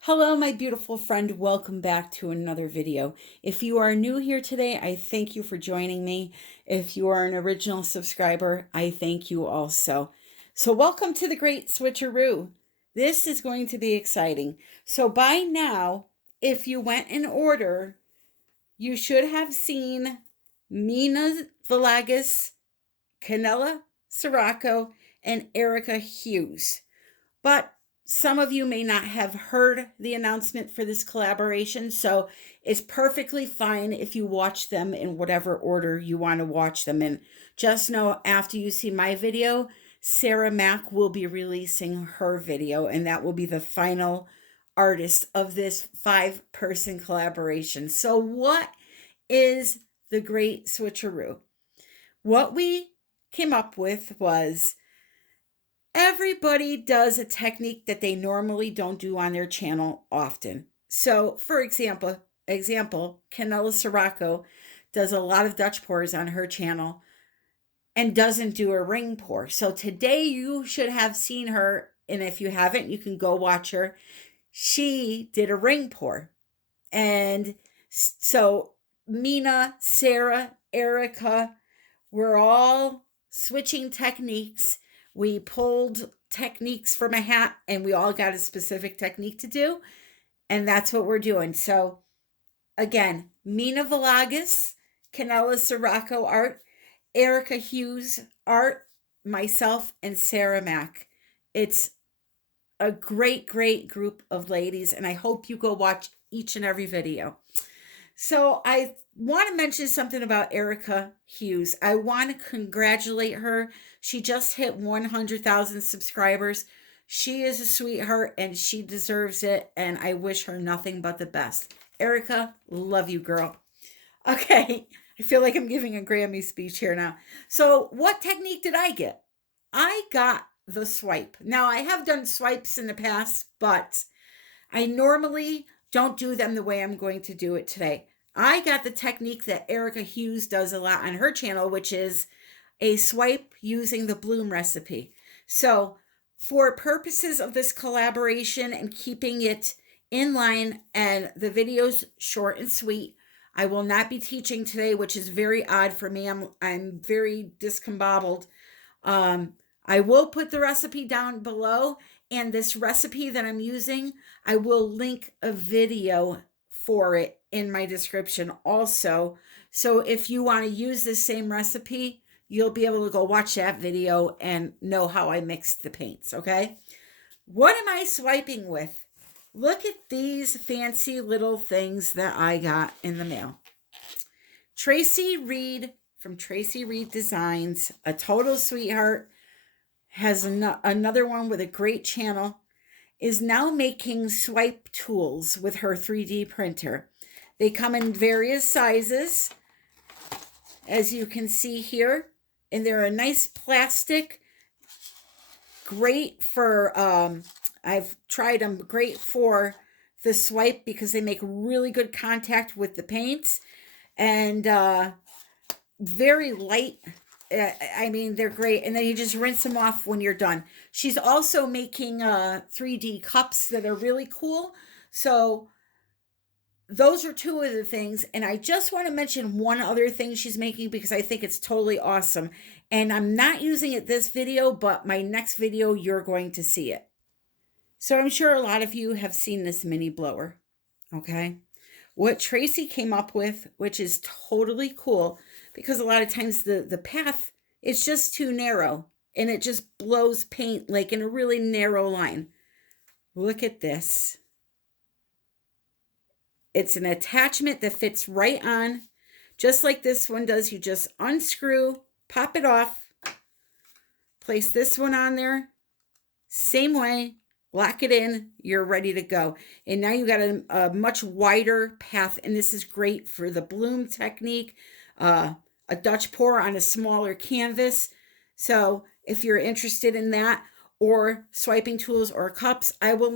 Hello, my beautiful friend. Welcome back to another video. If you are new here today, I thank you for joining me. If you are an original subscriber, I thank you also. So welcome to the Great Switcheroo. This is going to be exciting. So by now, if you went in order, you should have seen Mina Villegas, Kanella Ciraco, and Erica Hughes. But some of you may not have heard the announcement for this collaboration, so it's perfectly fine if you watch them in whatever order you want to watch them in. Just know after you see my video, Sarah Mack will be releasing her video, and that will be the final artist of this 5-person collaboration. So what is the Great Switcheroo? What we came up with was everybody does a technique that they normally don't do on their channel often. So, for example, Kanella Ciraco does a lot of Dutch pours on her channel and doesn't do a ring pour. So today you should have seen her, and if you haven't, you can go watch her. She did a ring pour. And so Mina, Sarah, Erica, we're all switching techniques. We pulled techniques from a hat and we all got a specific technique to do. And that's what we're doing. So again, Mina Villegas, Kanella Ciraco art, Erica Hughes art, myself, and Sarah Mack. It's a great, great group of ladies, and I hope you go watch each and every video. So I want to mention something about Erica Hughes. I want to congratulate her. She just hit 100,000 subscribers. She is a sweetheart and she deserves it, and I wish her nothing but the best. Erica, love you, girl. Okay, I feel like I'm giving a Grammy speech here now. So what technique did I get? I got the swipe. Now, I have done swipes in the past, but I normally don't do them the way I'm going to do it today. I got the technique that Erica Hughes does a lot on her channel, which is a swipe using the Bloom recipe. So for purposes of this collaboration and keeping it in line and the videos short and sweet, I will not be teaching today, which is very odd for me. I'm very discombobbled. I will put the recipe down below, and this recipe that I'm using, I will link a video for it in my description also. So if you want to use the same recipe, you'll be able to go watch that video and know how I mixed the paints, okay? What am I swiping with? Look at these fancy little things that I got in the mail. Tracy Reed from Tracy Reed Designs, a total sweetheart, has another one with a great channel, is now making swipe tools with her 3D printer. They come in various sizes, as you can see here, and they're a nice plastic, great for, I've tried them, great for the swipe because they make really good contact with the paints, and very light. I mean, they're great. And then you just rinse them off when you're done. She's also making 3D cups that are really cool. So those are two of the things. And I just want to mention one other thing she's making because I think it's totally awesome. And I'm not using it this video, but my next video, you're going to see it. So I'm sure a lot of you have seen this mini blower. Okay. What Tracy came up with, which is totally cool, because a lot of times the path is just too narrow and it just blows paint like in a really narrow line. Look at this. It's an attachment that fits right on, just like this one does. You just unscrew, pop it off, place this one on there, same way, lock it in, you're ready to go. And now you got a much wider path, and this is great for the bloom technique, a Dutch pour on a smaller canvas. So if you're interested in that, or swiping tools or cups, I will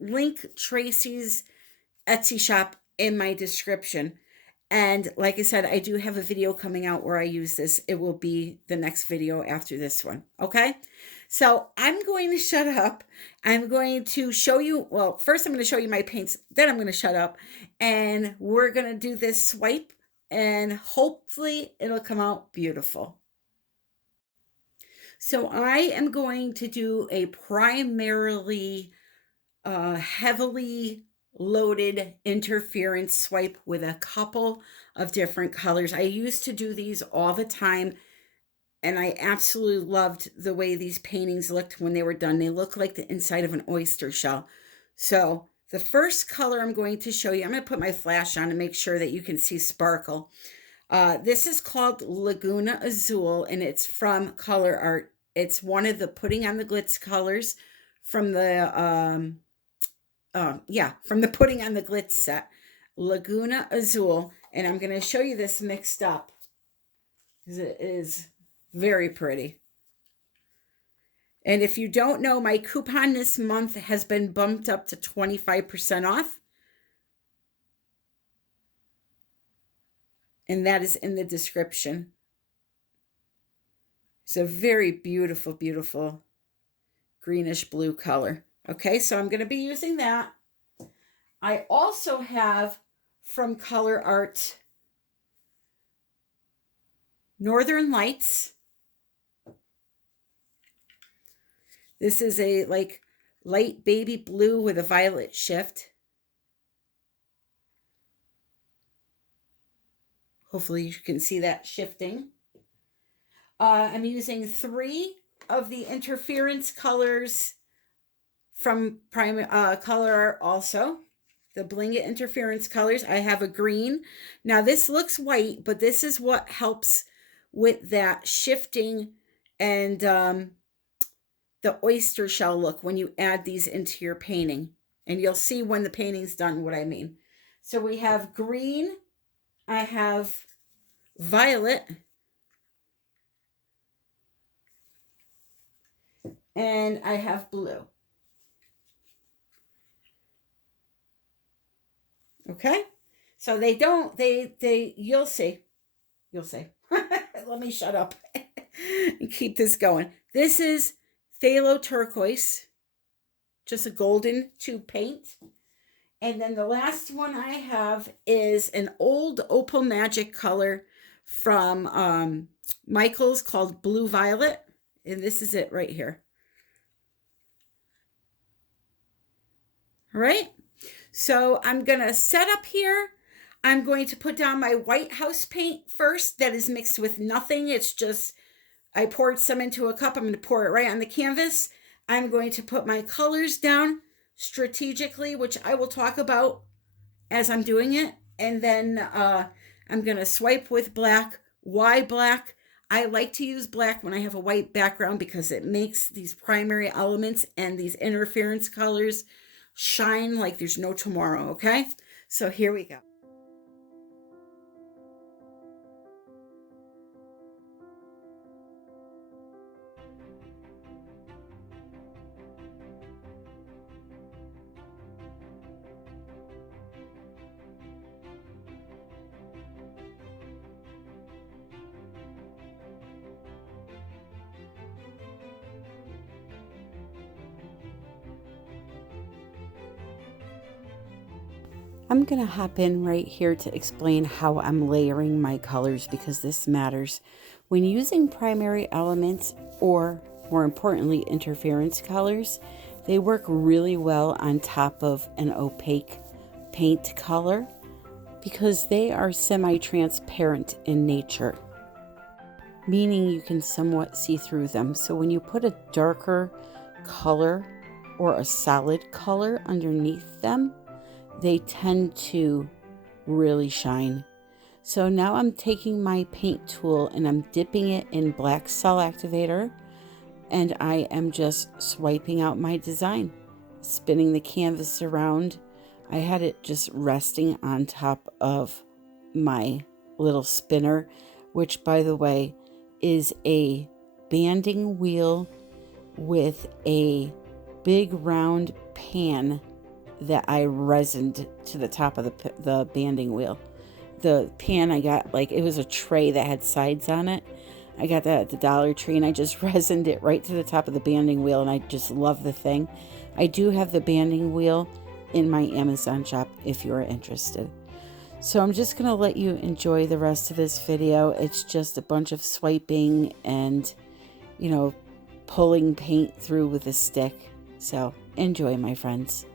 link Tracy's Etsy shop in my description. And like I said, I do have a video coming out where I use this. It will be the next video after this one. Okay. So I'm going to shut up. I'm going to show you, well, first I'm going to show you my paints, then I'm going to shut up, and we're going to do this swipe, and hopefully it'll come out beautiful. So I am going to do a primarily heavily loaded interference swipe with a couple of different colors. I used to do these all the time, and I absolutely loved the way these paintings looked when they were done. They look like the inside of an oyster shell. So the first color I'm going to show you, I'm going to put my flash on to make sure that you can see sparkle. This is called Laguna Azul, and it's from Colourarte. It's one of the Putting on the Glitz colors from the from the Putting on the Glitz set, Laguna Azul. And I'm going to show you this mixed up because it is very pretty. And if you don't know, my coupon this month has been bumped up to 25% off. And that is in the description. It's a very beautiful, beautiful greenish blue color. Okay, so I'm going to be using that. I also have from Colourarte Northern Lights. This is a like light baby blue with a violet shift. Hopefully you can see that shifting. I'm using 3 of the interference colors from Colourarte also. The Bling interference colors. I have a green. Now this looks white, but this is what helps with that shifting and the oyster shell look when you add these into your painting. And you'll see when the painting's done what I mean. So we have green. I have violet. And I have blue. Okay? So you'll see. You'll see. Let me shut up and keep this going. This is Phthalo Turquoise, just a golden tube paint. And then the last one I have is an old Opal Magic color from Michael's called Blue Violet. And this is it right here. All right. So I'm going to set up here. I'm going to put down my white house paint first that is mixed with nothing. It's just, I poured some into a cup. I'm going to pour it right on the canvas. I'm going to put my colors down strategically, which I will talk about as I'm doing it. And then I'm going to swipe with black. Why black? I like to use black when I have a white background because it makes these primary elements and these interference colors shine like there's no tomorrow, okay? So here we go. I'm going to hop in right here to explain how I'm layering my colors because this matters. When using primary elements, or more importantly, interference colors, they work really well on top of an opaque paint color because they are semi-transparent in nature, meaning you can somewhat see through them. So when you put a darker color or a solid color underneath them, they tend to really shine. So now I'm taking my paint tool and I'm dipping it in black cell activator, and I am just swiping out my design, spinning the canvas around. I had it just resting on top of my little spinner, which by the way is a banding wheel with a big round pan that I resined to the top of the banding wheel. The pan I got, like, it was a tray that had sides on it. I got that at the Dollar Tree, and I just resined it right to the top of the banding wheel, and I just love the thing. I do have the banding wheel in my Amazon shop if you're interested. So I'm just going to let you enjoy the rest of this video. It's just a bunch of swiping and, you know, pulling paint through with a stick. So enjoy, my friends.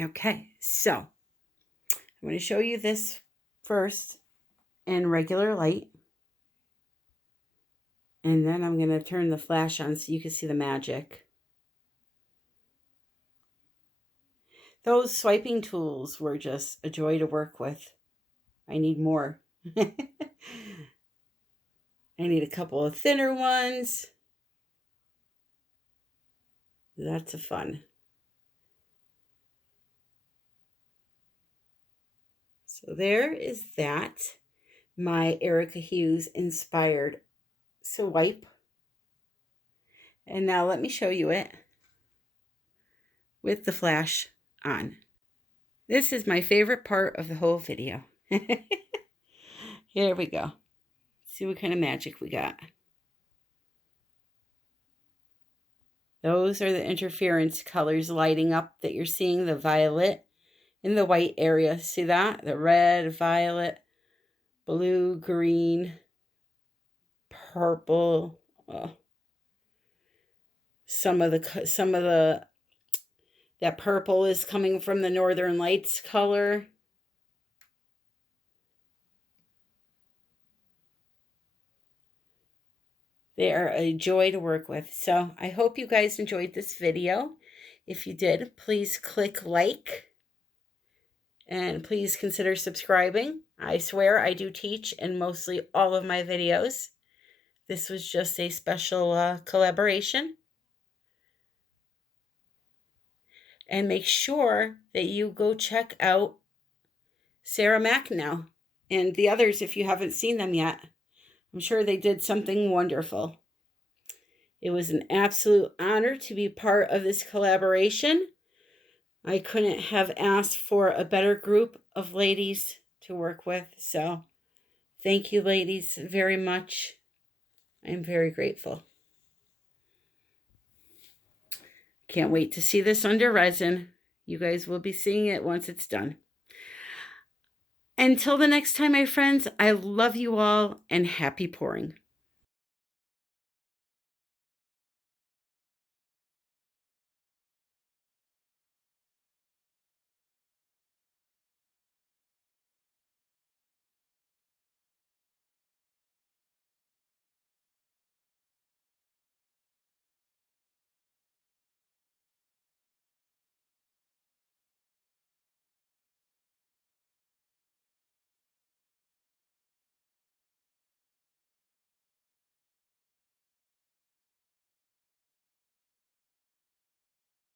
Okay, so I'm going to show you this first in regular light. And then I'm going to turn the flash on so you can see the magic. Those swiping tools were just a joy to work with. I need more. I need a couple of thinner ones. Lots of fun. So there is that, my Erica Hughes inspired swipe. And now let me show you it with the flash on. This is my favorite part of the whole video. Here we go. See what kind of magic we got. Those are the interference colors lighting up that you're seeing, the violet in the white area. See that? The red, violet, blue, green, purple. Some of the that purple is coming from the Northern Lights color. They are a joy to work with. So I hope you guys enjoyed this video. If you did, please click like. And please consider subscribing. I swear I do teach in mostly all of my videos. This was just a special collaboration. And make sure that you go check out Sarah Mack now. And the others if you haven't seen them yet. I'm sure they did something wonderful. It was an absolute honor to be part of this collaboration. I couldn't have asked for a better group of ladies to work with. So thank you, ladies, very much. I'm very grateful. Can't wait to see this under resin. You guys will be seeing it once it's done. Until the next time, my friends, I love you all and happy pouring.